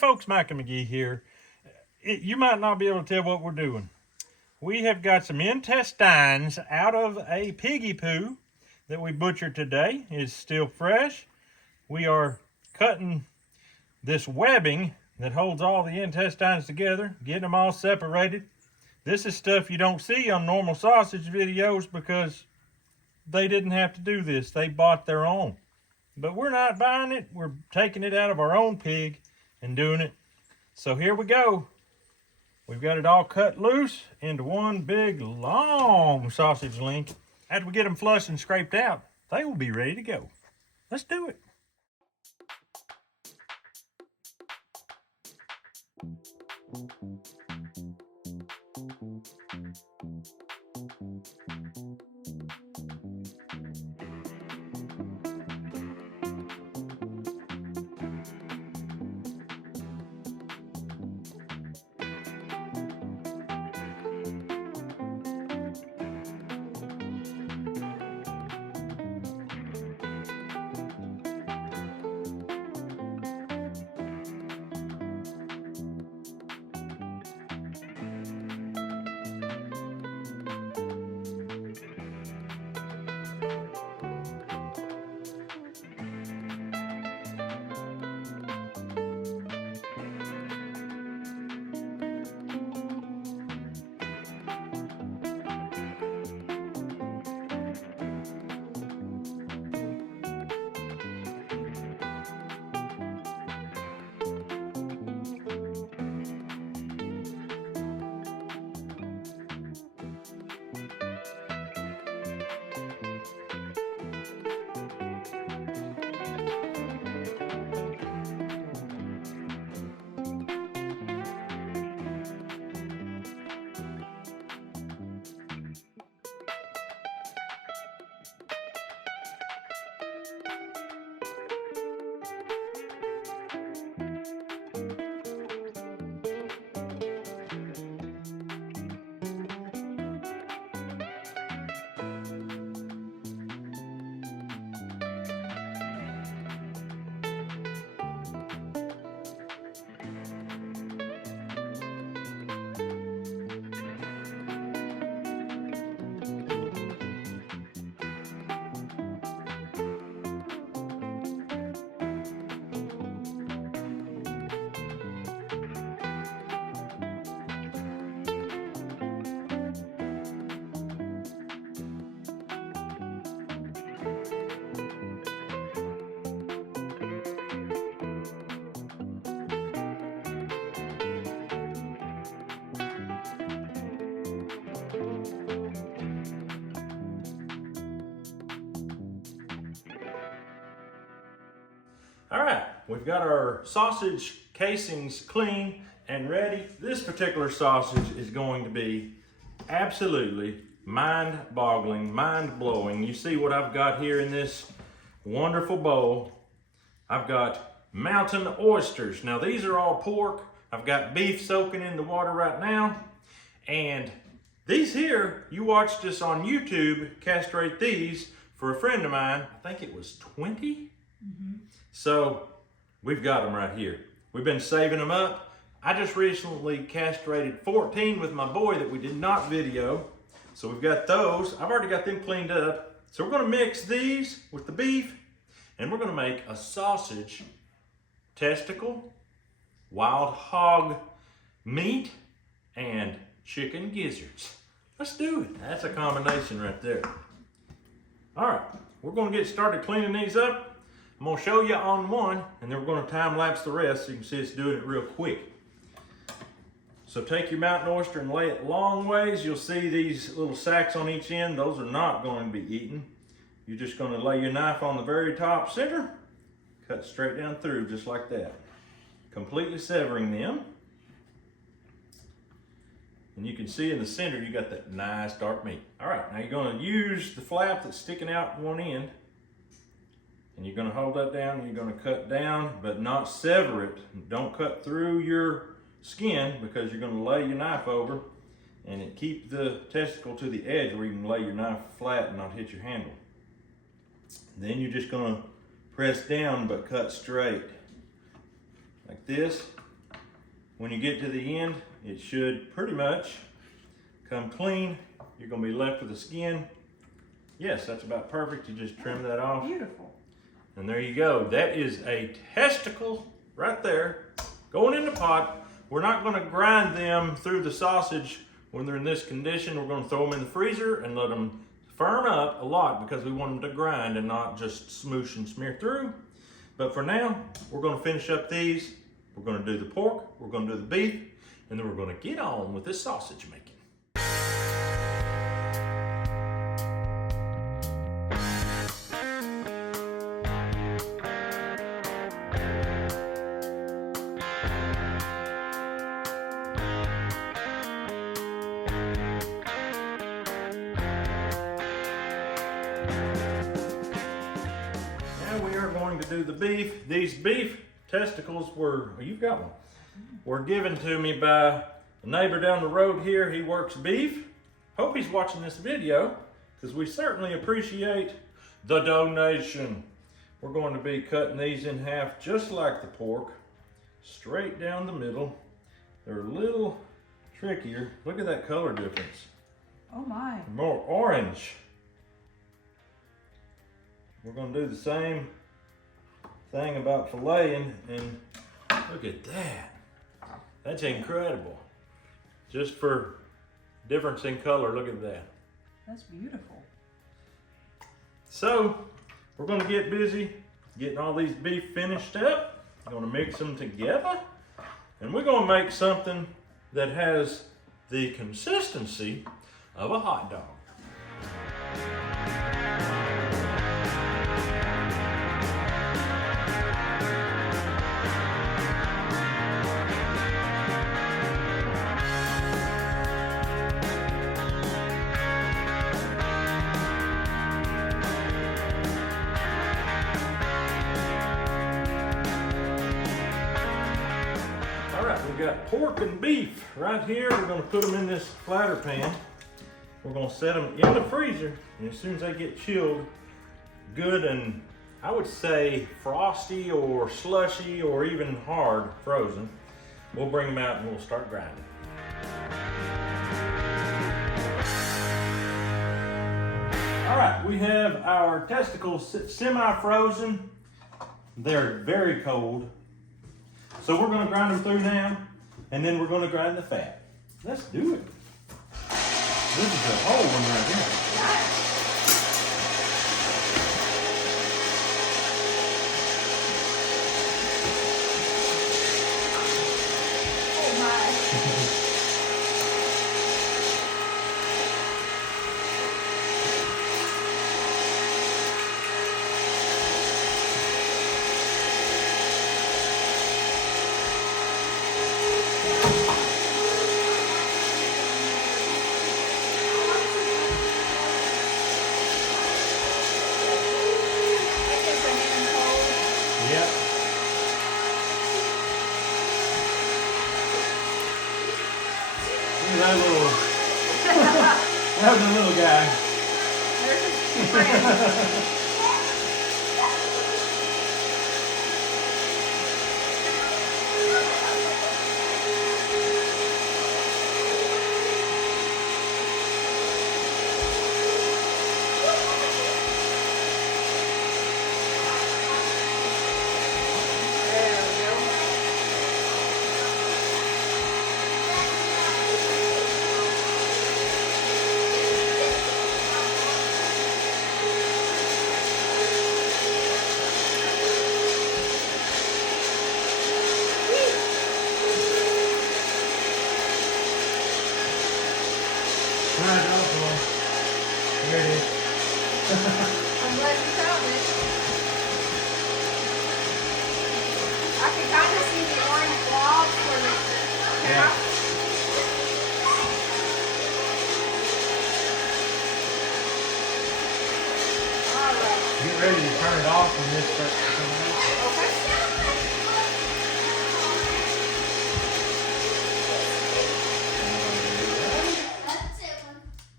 folks, Mike McGee here. You might not be able to tell what we're doing. We have got some intestines out of a piggy poo that we butchered today. It's still fresh. We are cutting this webbing that holds all the intestines together, getting them all separated. This is stuff you don't see on normal sausage videos because they didn't have to do this. They bought their own. But we're not buying it. We're taking it out of our own pig and doing it. So here we go. We've got it all cut loose into one big long sausage link. After we get them flushed and scraped out, they will be ready to go. Let's do it. All right, we've got our sausage casings clean and ready. This particular sausage is going to be absolutely mind-boggling, mind-blowing. You see what I've got here in this wonderful bowl. I've got mountain oysters. Now these are all pork. I've got beef soaking in the water right now. And these here, you watched us on YouTube castrate these for a friend of mine. I think it was 20. So we've got them right here. We've been saving them up. I just recently castrated 14 with my boy that we did not video. So we've got those. I've already got them cleaned up. So we're gonna mix these with the beef and we're gonna make a sausage testicle, wild hog meat, and chicken gizzards. Let's do it. That's a combination right there. All right, we're gonna get started cleaning these up. I'm gonna show you on one, and then we're gonna time lapse the rest so you can see us doing it real quick. So take your mountain oyster and lay it long ways. You'll see these little sacks on each end. Those are not going to be eaten. You're just gonna lay your knife on the very top center, cut straight down through just like that, completely severing them. And you can see in the center, you got that nice dark meat. All right, now you're gonna use the flap that's sticking out one end, and you're gonna hold that down and you're gonna cut down, but not sever it. Don't cut through your skin because you're gonna lay your knife over and it keep the testicle to the edge where you can lay your knife flat and not hit your handle. Then you're just gonna press down but cut straight like this. when you get to the end, it should pretty much come clean. You're gonna be left with the skin. Yes, that's about perfect. You just trim that off. Beautiful. And there you go. That is a testicle right there, going in the pot. We're not gonna grind them through the sausage when they're in this condition. We're gonna throw them in the freezer and let them firm up a lot because we want them to grind and not just smoosh and smear through. But for now, we're gonna finish up these. We're gonna do the pork, we're gonna do the beef, and then we're gonna get on with this sausage making. To do the beef. These beef testicles were, oh, you've got one, were given to me by a neighbor down the road here. He works beef. Hope he's watching this video because we certainly appreciate the donation. We're going to be cutting these in half just like the pork, straight down the middle. They're a little trickier. Look at that color difference. Oh my. More orange. We're going to do the same thing about filleting, and look at that. That's incredible. Just for difference in color, look at that. That's beautiful. So we're gonna get busy getting all these beef finished up. I'm gonna mix them together, and we're gonna make something that has the consistency of a hot dog. We've got pork and beef right here. We're going to put them in this flatter pan. We're going to set them in the freezer, and as soon as they get chilled good and I would say frosty or slushy or even hard frozen, we'll bring them out and we'll start grinding. All right, we have our testicles semi-frozen. They're very cold. So we're going to grind them through now, and then we're going to grind the fat. Let's do it. This is a whole one right here. Oh my. That was a little guy. There's his friend. Here it is. I'm glad you found it. I can kind of see the orange blobs for the cap. All right. Get ready to turn it off when this starts to come out. Okay.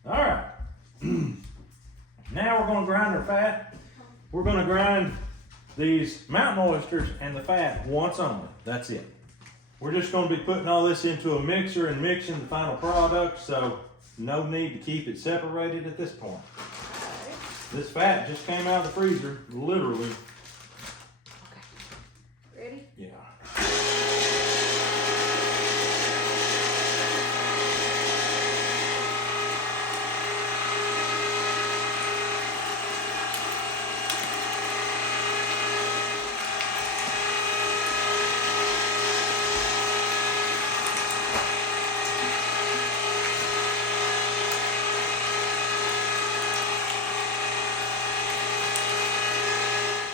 All right. Now we're going to grind our fat. We're going to grind these mountain oysters and the fat once only. That's it. We're just going to be putting all this into a mixer and mixing the final product, so no need to keep it separated at this point. This fat just came out of the freezer, literally. Okay. Ready? Yeah.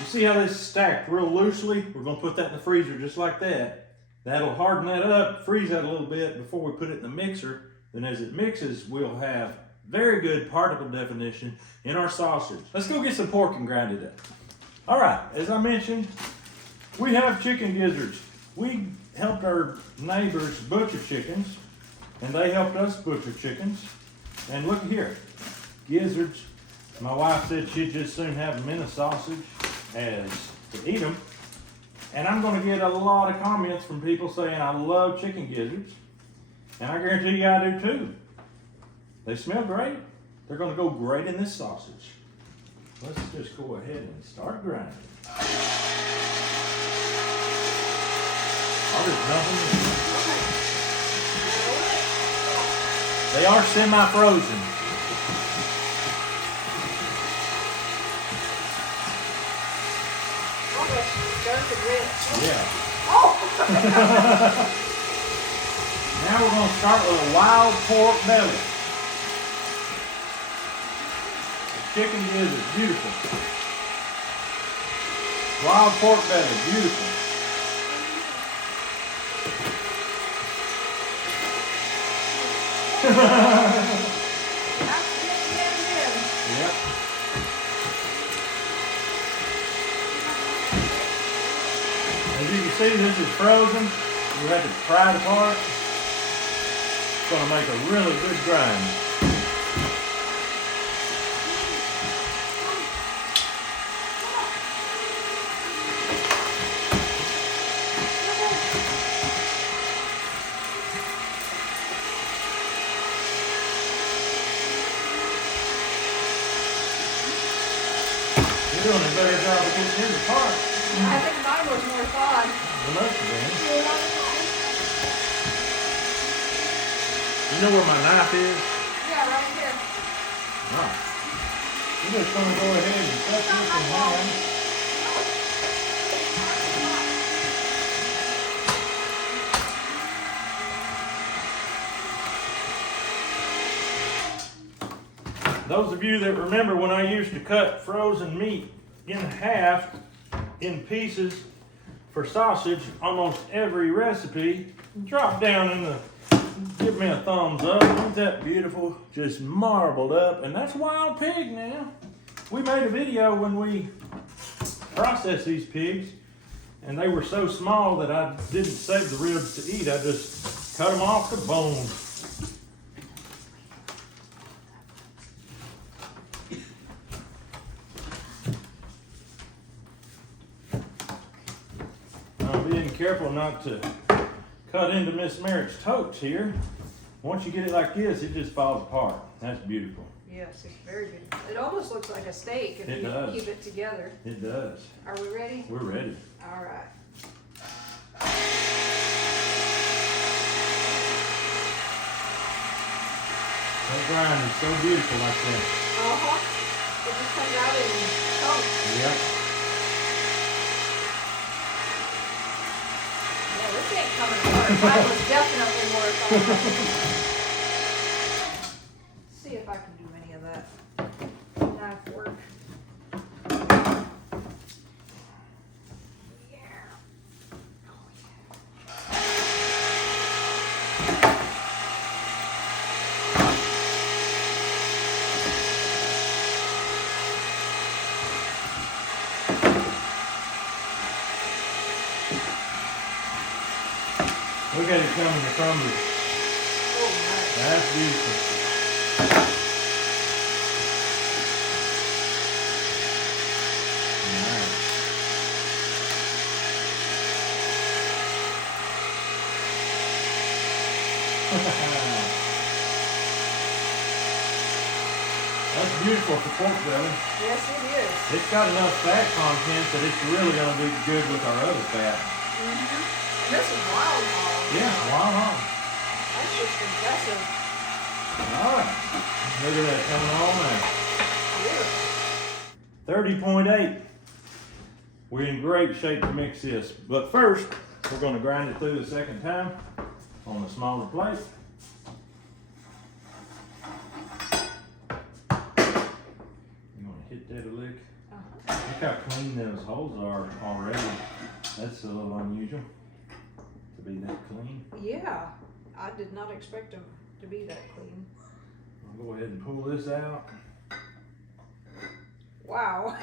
See how this is stacked real loosely? We're going to put that in the freezer just like that. That'll harden that up, freeze that a little bit before we put it in the mixer. Then as it mixes, we'll have very good particle definition in our sausage. Let's go get some pork and grind it up. All right, as I mentioned, we have chicken gizzards. We helped our neighbors butcher chickens, and they helped us butcher chickens. And look here, gizzards. My wife said she'd just soon have them in a sausage as to eat them. And I'm going to get a lot of comments from people saying I love chicken gizzards. And I guarantee you I do too. They smell great. They're going to go great in this sausage. Let's just go ahead and start grinding. I'll just dump them in. They are semi-frozen. Yeah. Oh! Now we're going to start with a wild pork belly. The chicken gizzard, beautiful. Wild pork belly, beautiful. Yep. As you can see, this is frozen. You have to pry it apart. It's going to make a really good grind. You're doing a better job of getting his apart. I think mine was more fun. It must have been. You know where my knife is? Yeah, right here. Oh. We're just going to go ahead and cut this in half. Those of you that remember when I used to cut frozen meat in half in pieces for sausage, almost every recipe, drop down in the, give me a thumbs up. Isn't that beautiful? Just marbled up, and that's wild pig now. We made a video when we processed these pigs, and they were so small that I didn't save the ribs to eat. I just cut them off the bones. Being careful not to cut into Miss Merritt's totes here. Once you get it like this, it just falls apart. That's beautiful. Yes, it's very good. It almost looks like a steak if you keep it together. It does. Are we ready? We're ready. All right. That grind is so beautiful like that. It just comes out in chunks. Yep. This ain't coming apart. Mine was definitely more fun. See if I can do any of that knife work. Yeah. Oh, yeah. Look at it coming to crumble. Oh, nice. That's beautiful. Nice. That's beautiful for pork belly. Yes, it is. It's got enough fat content that it's really going to do good with our other fat. And this is wild hog. Yeah, wild hog. That's just impressive. All right. Look at that coming on now. Beautiful. 30.8. We're in great shape to mix this. But first, we're going to grind it through the second time on a smaller plate. You want to hit that a lick? Look how clean those holes are already. That's a little unusual to be that clean. Yeah, I did not expect them to be that clean. I'll go ahead and pull this out. Wow.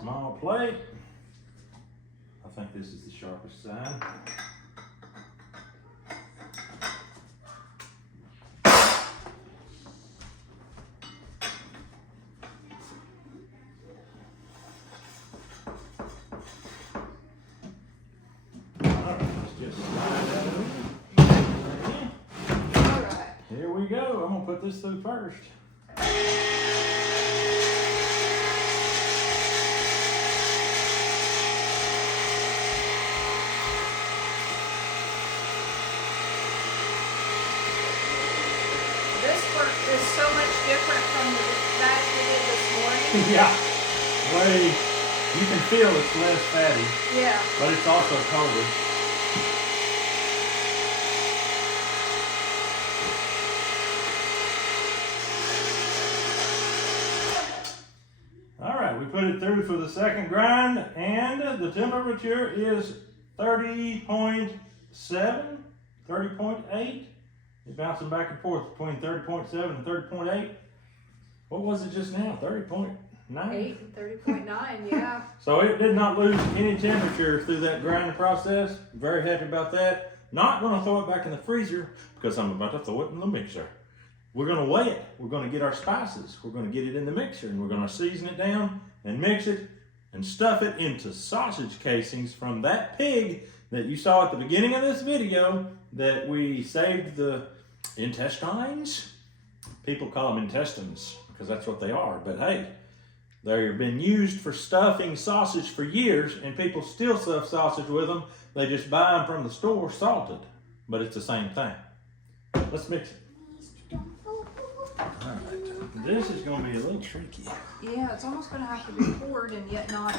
Small plate. I think this is the sharpest side. Alright, let's just slide that over. Alright. Here we go. I'm gonna put this through first. This work is so much different from the batch we did this morning. Yeah. Way, you can feel it's less fatty, Yeah. but it's also colder. All right, we put it through for the second grind, and the temperature is 30.7, 30.8. It's bouncing back and forth between 30.7 and 30.8. What was it just now? 30.9? 8 and 30.9, yeah. So it did not lose any temperature through that grinding process. Very happy about that. Not going to throw it back in the freezer because I'm about to throw it in the mixer. We're going to weigh it. We're going to get our spices. We're going to get it in the mixer and we're going to season it down and mix it and stuff it into sausage casings from that pig that you saw at the beginning of this video that we saved the intestines. People call them intestines because that's what they are. But hey, they've been used for stuffing sausage for years and people still stuff sausage with them. They just buy them from the store salted, but it's the same thing. Let's mix it. All right. This is going to be a little tricky. Yeah, it's almost going to have to be poured and yet not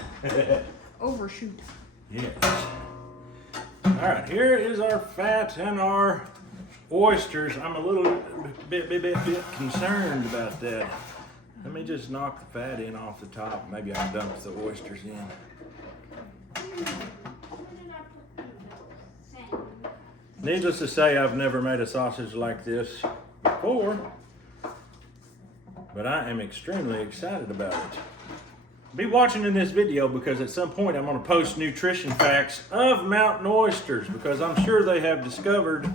overshoot. Yeah. All right, here is our fat and our oysters. I'm a little bit concerned about that. Let me just knock the fat in off the top. Maybe I'll dump the oysters in. Needless to say, I've never made a sausage like this before, but I am extremely excited about it. Be watching in this video because at some point I'm going to post nutrition facts of mountain oysters because I'm sure they have discovered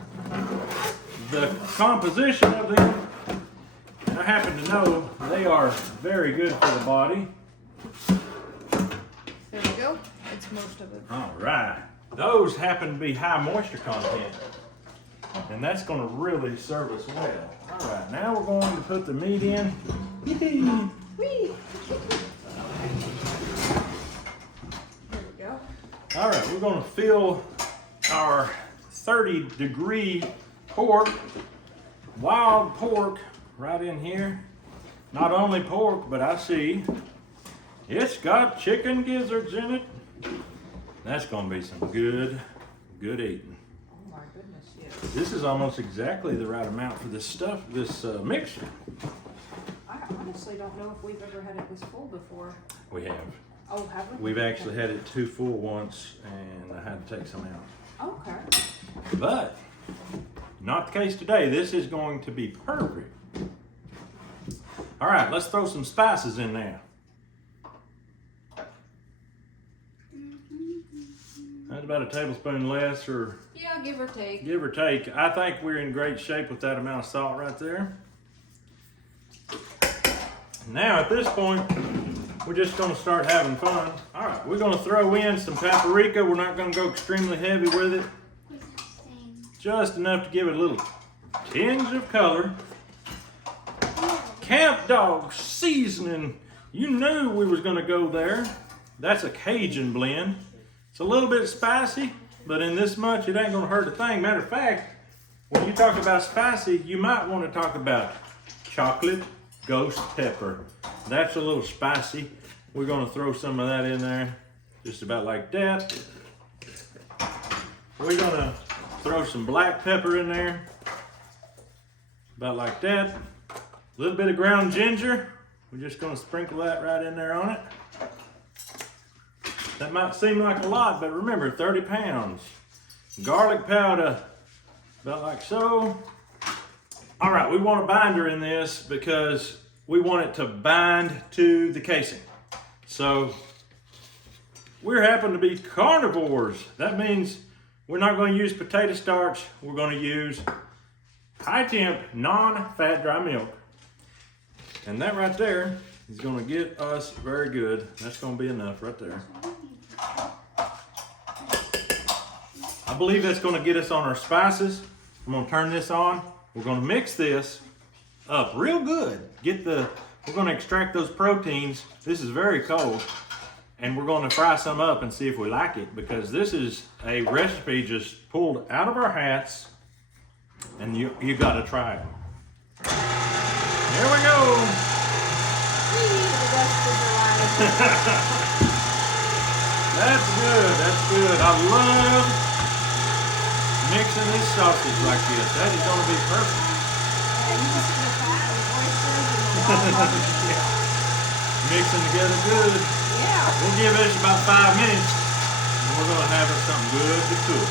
the composition of them. And I happen to know they are very good for the body. There we go. It's most of it. All right. Those happen to be high moisture content. And that's going to really serve us well. All right, now we're going to put the meat in. Whee! There we go. All right, we're going to fill our 30-degree pork, wild pork, right in here. Not only pork, but I see it's got chicken gizzards in it. That's going to be some good eating. Oh my goodness, yes. This is almost exactly the right amount for this stuff, this mixture. I honestly don't know if we've ever had it this full before. We have. Oh, have we? We've actually had it too full once, and I had to take some out. Okay. But not the case today. This is going to be perfect. All right, let's throw some spices in there. That's about a tablespoon less, or Yeah, give or take. give or take. I think we're in great shape with that amount of salt right there. Now at this point, we're just gonna start having fun. All right, we're gonna throw in some paprika. We're not gonna go extremely heavy with it. Just enough to give it a little tinge of color. Camp Dog seasoning. You knew we was gonna go there. That's a Cajun blend. It's a little bit spicy, but in this much, it ain't gonna hurt a thing. Matter of fact, when you talk about spicy, you might wanna talk about chocolate ghost pepper. That's a little spicy. We're gonna throw some of that in there, just about like that. We're gonna throw some black pepper in there, about like that. A little bit of ground ginger. We're just gonna sprinkle that right in there on it. That might seem like a lot, but remember, 30 pounds. Garlic powder, about like so. All right, we want a binder in this because we want it to bind to the casing. So we happen to be carnivores. That means we're not going to use potato starch. We're going to use high temp, non-fat dry milk. And that right there is going to get us very good. That's going to be enough right there. I believe that's going to get us on our spices. I'm going to turn this on. We're going to mix this up real good. We're going to extract those proteins. This is very cold. And we're going to fry some up and see if we like it, because this is a recipe just pulled out of our hats, and you got to try it. Here we go. That's good. That's good. I love mixing this sausage like this. That is going to be perfect. Yeah. Mixing together good. Yeah. We'll give this about 5 minutes, and we're going to have us something good to cook.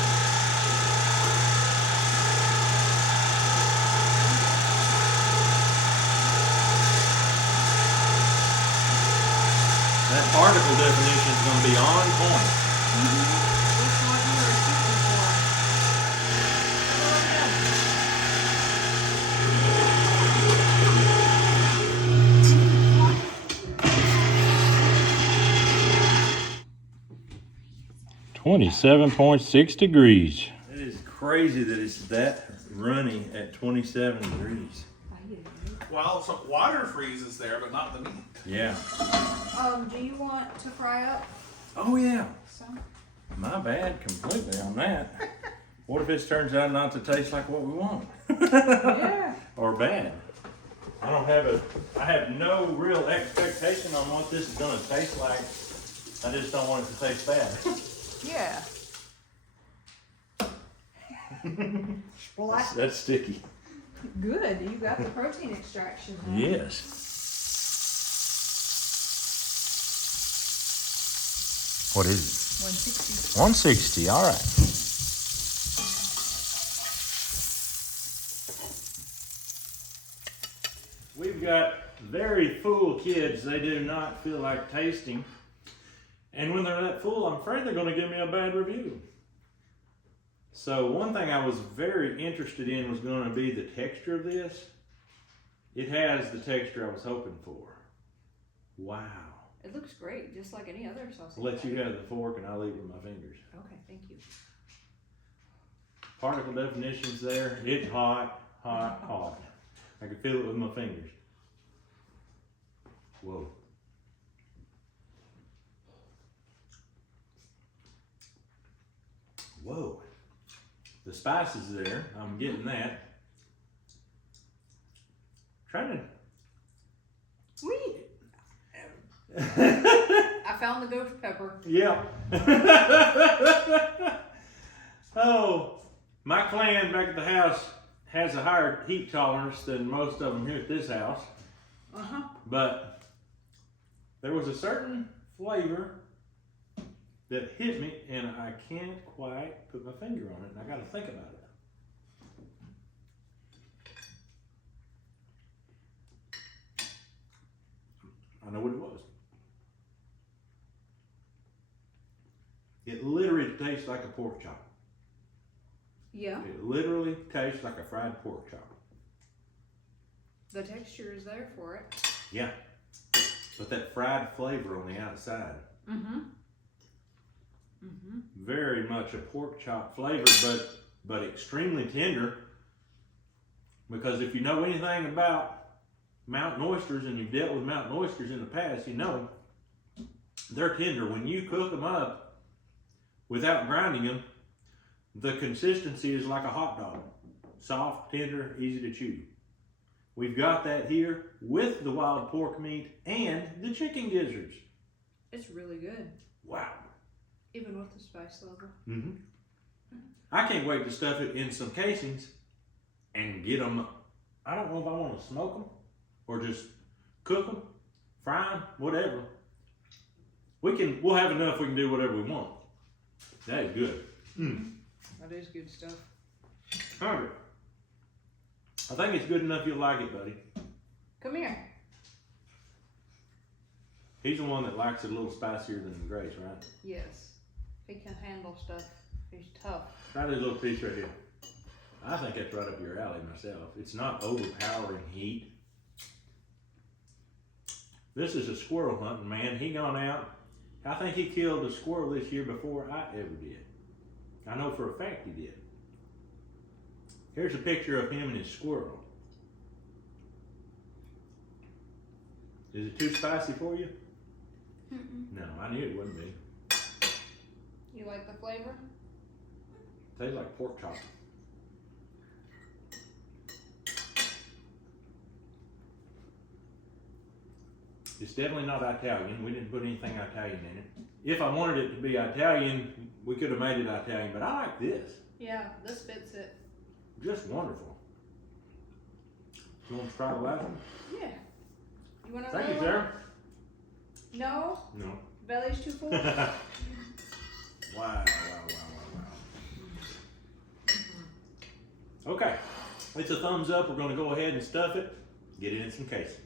That article definition is going to be on point. That's what you were shooting for. 27.6 degrees. It is crazy that it's that runny at 27 degrees. Well, some water freezes there, but not the meat. Yeah. Do you want to fry up Oh yeah. some? My bad completely on that. What if this turns out not to taste like what we want? Yeah. Or bad? I have no real expectation on what this is gonna taste like. I just don't want it to taste bad. Yeah. Splat. That's sticky. Good. You got the protein extraction. Huh? Yes. What is it? 160. 160, all right. We've got very full kids. They do not feel like tasting. And when they're that full, I'm afraid they're going to give me a bad review. So one thing I was very interested in was going to be the texture of this. It has the texture I was hoping for. Wow. It looks great, just like any other sausage. I'll let you have the fork and I'll eat with my fingers. Okay, thank you. Particle definitions there. It's hot, hot, hot. I can feel it with my fingers. Whoa. Whoa. The spice is there. I'm getting that. Trying to. Sweet. I found the ghost pepper. Yeah. Oh, my clan back at the house has a higher heat tolerance than most of them here at this house. Uh-huh. But there was a certain flavor that hit me, and I can't quite put my finger on it, and I got to think about it. I know what it was. It literally tastes like a pork chop. Yeah. It literally tastes like a fried pork chop. The texture is there for it. Yeah. with that fried flavor on the outside. Mm-hmm. Very much a pork chop flavor, but extremely tender. Because if you know anything about mountain oysters and you've dealt with mountain oysters in the past, you know they're tender. When you cook them up without grinding them, the consistency is like a hot dog. Soft, tender, easy to chew. We've got that here with the wild pork meat and the chicken gizzards. It's really good. Wow. Even with the spice level. Mm-hmm. I can't wait to stuff it in some casings and get them. I don't know if I want to smoke them or just cook them, fry them, whatever. We'll have enough. We can do whatever we want. That is good. That is good stuff. All right. I think it's good enough. You'll like it, buddy. Come here. He's the one that likes it a little spicier than Grace, right? Yes. He can handle stuff. He's tough. Try this little piece right here. I think that's right up your alley myself. It's not overpowering heat. This is a squirrel hunting man. He gone out. I think he killed a squirrel this year before I ever did. I know for a fact he did. Here's a picture of him and his squirrel. Is it too spicy for you? No, I knew it wouldn't be. You like the flavor? Tastes like pork chop. It's definitely not Italian. We didn't put anything Italian in it. If I wanted it to be Italian, we could have made it Italian, but I like this. Yeah, this fits it. Just wonderful. You want to try the last one? Yeah. You want Thank another you, one? sir. No? No. Belly's too full? Wow. Okay, it's a thumbs up. We're going to go ahead and stuff it, get it in some casings.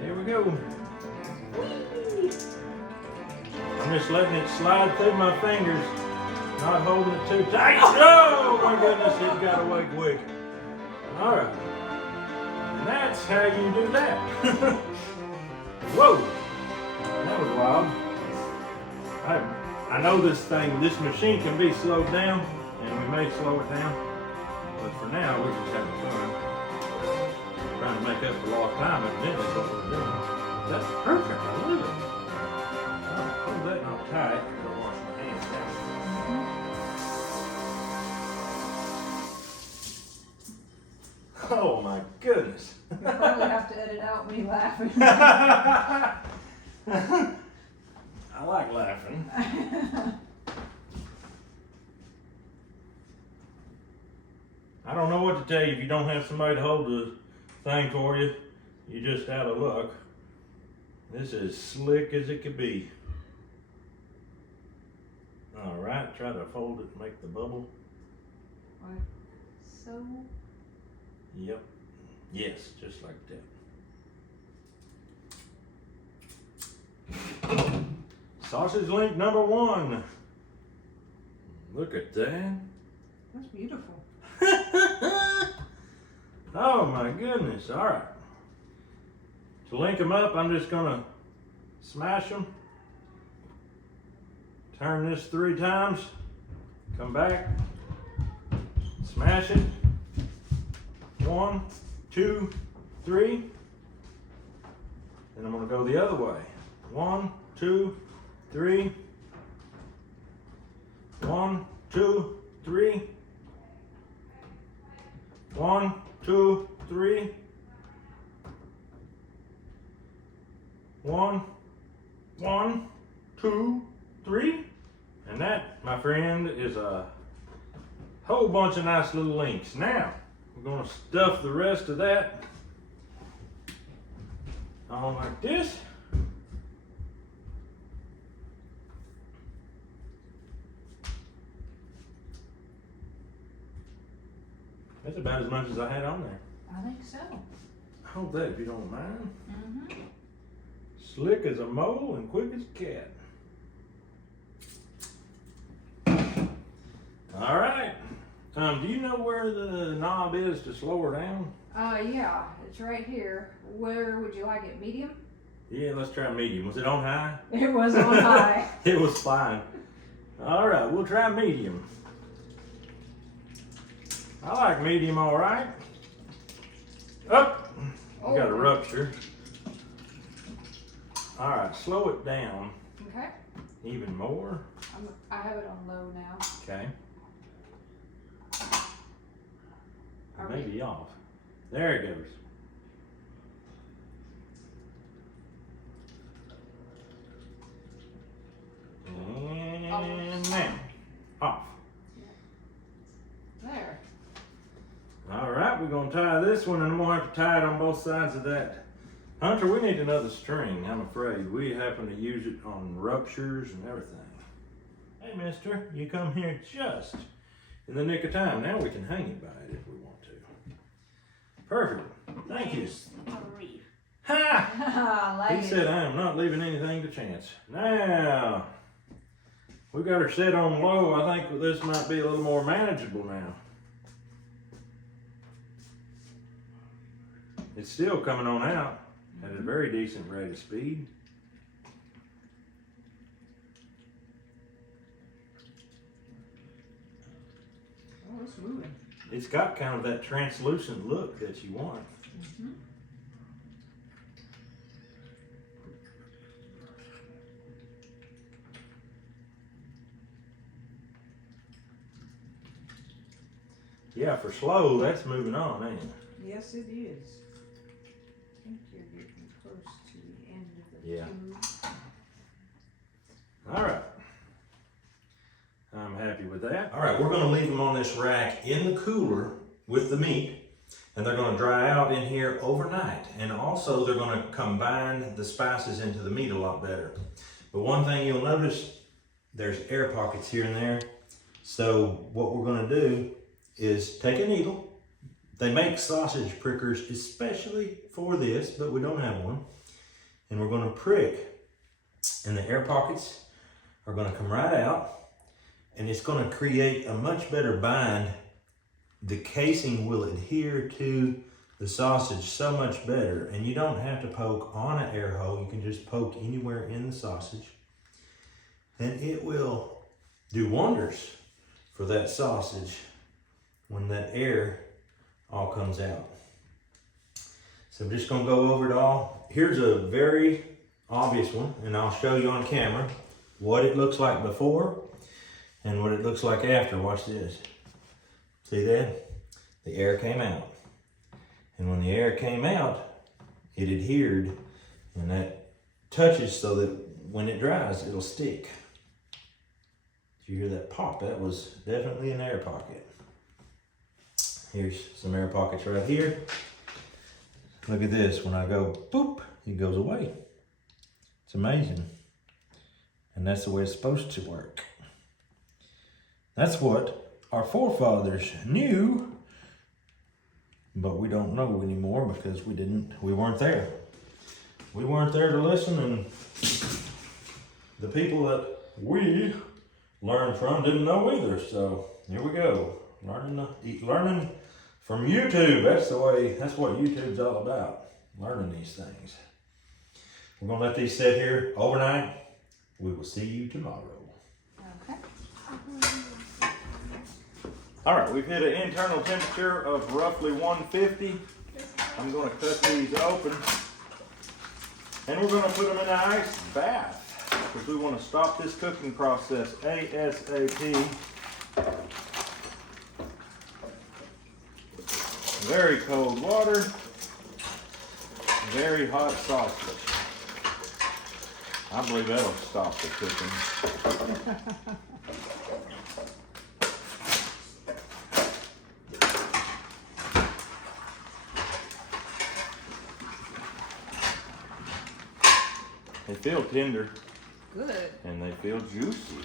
There we go. I'm just letting it slide through my fingers, not holding it too tight. Oh my goodness, it got away quick. All right, and that's how you do that. Whoa, that was wild. I know this machine can be slowed down, and we may slow it down, but for now we're just having fun. Trying to make up for lost time, evidently is what we're doing. That's perfect, I love it. Hold that not tight, I'm gonna wash my hands down. Oh my goodness. You'll probably have to edit out me laughing. I like laughing. I don't know what to tell you if you don't have somebody to hold the thing for you. you're just out of luck. This is slick as it could be. All right, try to fold it and make the bubble. Like so. Yep. Yes, just like that. Sausage link number 1. Look at that. That's beautiful. Oh my goodness. All right. To link them up, I'm just gonna smash them. Turn this 3 times. Come back. Smash it. 1, 2, 3. Then I'm gonna go the other way. 1, 2, 3. 1, 2, 3. 1, 2, 3. 1, 1, 2, 3. And that, my friend, is a whole bunch of nice little links. Now, we're gonna stuff the rest of that on like this. That's about as much as I had on there. I think so. Hold that if you don't mind. Mm-hmm. Slick as a mole and quick as a cat. All right. Do you know where the knob is to slow her down? Yeah, it's right here. Where would you like it? Medium? Yeah, let's try medium. Was it on high? It was on high. It was fine. All right, we'll try medium. I like medium all right. Up. We got a rupture. All right, slow it down Okay. even more. I have it on low now. Okay. Are Maybe off. There it goes. And now, off. There. All right, we're gonna tie this one, and I'm gonna have to tie it on both sides of that. Hunter, we need another string, I'm afraid. We happen to use it on ruptures and everything. Hey, mister, you come here just in the nick of time. Now we can hang it by it if we want to. Perfect. Thank you. Ha! I like He it. said, I am not leaving anything to chance. Now, we got her set on low. I think this might be a little more manageable now. It's still coming on out at a very decent rate of speed. Oh, it's moving. It's got kind of that translucent look that you want. Mm-hmm. Yeah, for slow, that's moving on, ain't it? Yes, it is. I think you're getting close to the end of the Yeah. tube. All right. I'm happy with that. All right, we're gonna leave them on this rack in the cooler with the meat, and they're gonna dry out in here overnight. And also they're gonna combine the spices into the meat a lot better. But one thing you'll notice, there's air pockets here and there. So what we're gonna do is take a needle. They make sausage prickers especially for this, but we don't have one. And we're gonna prick, and the air pockets are gonna come right out, and it's gonna create a much better bind. The casing will adhere to the sausage so much better, and you don't have to poke on an air hole. You can just poke anywhere in the sausage, and it will do wonders for that sausage when that air all comes out. So I'm just gonna go over it all. Here's a very obvious one, and I'll show you on camera what it looks like before and what it looks like after. Watch this. See that? The air came out. And when the air came out, it adhered, and that touches so that when it dries, it'll stick. Did you hear that pop? That was definitely an air pocket. Here's some air pockets right here. Look at this, when I go boop, it goes away. It's amazing. And that's the way it's supposed to work. That's what our forefathers knew, but we don't know anymore because we weren't there. We weren't there to listen, and the people that we learned from didn't know either. So here we go, learning from YouTube. That's what YouTube's all about, learning these things. We're gonna let these sit here overnight. We will see you tomorrow. Okay. All right, we've hit an internal temperature of roughly 150. I'm gonna cut these open, and we're gonna put them in an ice bath because we want to stop this cooking process ASAP. Very cold water, very hot sausage. I believe that'll stop the cooking. They feel tender. Good. And they feel juicy.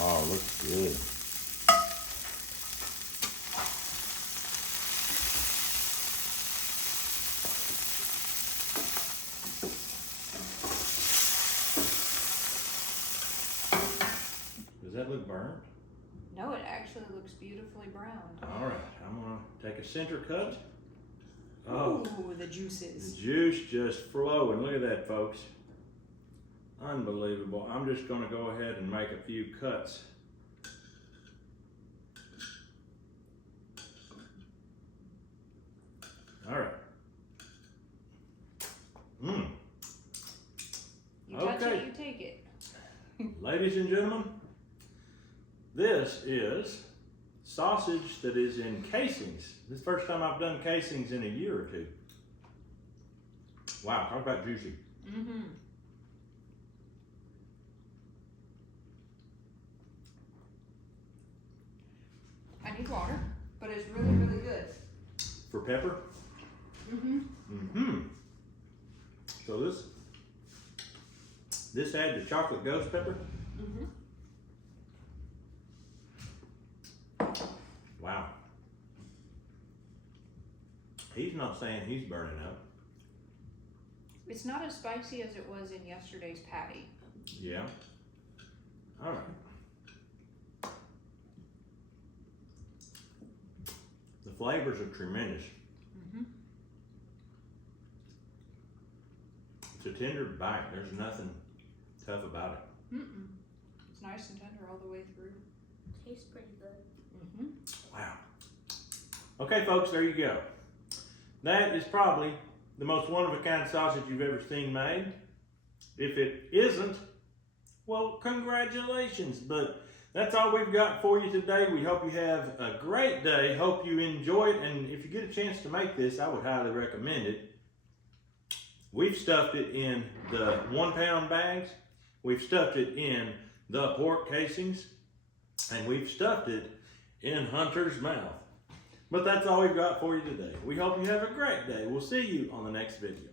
Oh, looks good. Does that look burnt? No, it actually looks beautifully browned. All right, I'm gonna take a center cut. Oh, Ooh, the juices. the juice just flowing. Look at that, folks. Unbelievable. I'm just gonna go ahead and make a few cuts. All right. You touch Okay. it, you take it. Ladies and gentlemen, this is sausage that is in casings. This is the first time I've done casings in a year or two. Wow, talk about juicy. Mm-hmm. I need water, but it's really, really good. For pepper? Mm-hmm. Mm-hmm. So this had the chocolate ghost pepper? Mm-hmm. Wow. He's not saying he's burning up. It's not as spicy as it was in yesterday's patty. Yeah. All right. The flavors are tremendous. Mm-hmm. It's a tender bite. There's nothing tough about it. Mm-mm. It's nice and tender all the way through. Tastes pretty good. Mm-hmm. Wow. Okay, folks, there you go. That is probably the most one-of-a-kind sausage you've ever seen made. If it isn't, well, congratulations. But that's all we've got for you today. We hope you have a great day. Hope you enjoy it. And if you get a chance to make this, I would highly recommend it. We've stuffed it in the 1-pound bags. We've stuffed it in the pork casings. And we've stuffed it in Hunter's mouth. But that's all we've got for you today. We hope you have a great day. We'll see you on the next video.